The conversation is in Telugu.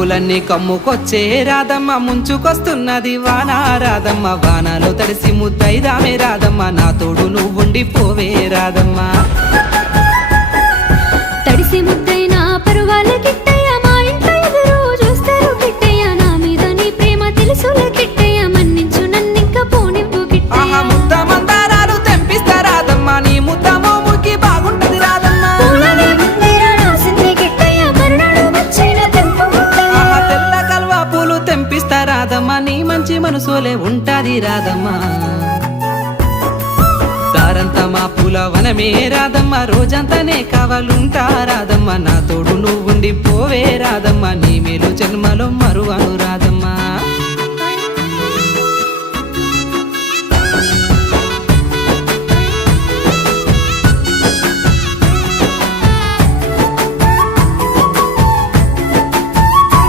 పూలన్నీ కమ్ముకొచ్చే రాధమ్మ ముంచుకొస్తున్నది వాన రాధమ్మ వానలో తడిసి ముద్దైదామే రాధమ్మ నా తోడు నువ్వుండి పోవే రాధమ్మ తడిసి ముద్దైనా పరువాల కిట్టయ్య మా ఇంట్లో ఎదురు చూస్తారు కిట్టయ్య నా మీద నీ ప్రేమ తెలుసులే కిట్టయ్య మన్నించు నన్నింక పోనివ్వు కిట్టయ్య ముద్ద మందారాలు తెంపిస్తా రాధమ్మ నీ ముద్ద మోముకి బాగుంటది రాధమ్మ పూలనే ముందేర రాసింది కిట్టయ్య మరునాడు వచ్చిన తెంపు ముద్దయ్య తెల్ల కల్వా పూలు తెంపిస్తా రాధమ్మ నీ మంచి మనసులే ఉంటాది రాధమ్మ దారంతా మా పూల వనమే రాధమ్మ రోజంతానే కావాలుంటా రాధమ్మ నా తోడు నువ్వుండి పోవే రాధమ్మ నీ మేలు జన్మలో మరువను రాధమ్మ